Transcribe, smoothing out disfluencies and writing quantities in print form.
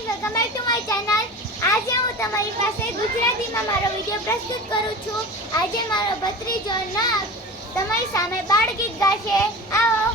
Friend, welcome back to my channel. આજે હું તમારી પાસે ગુજરાતીમાં મારો વિડિયો પ્રસ્તુત કરું છું. આજે મારો ભત્રીજો નાગ તમારી સામે બાળ ગીત ગાશે. આવો.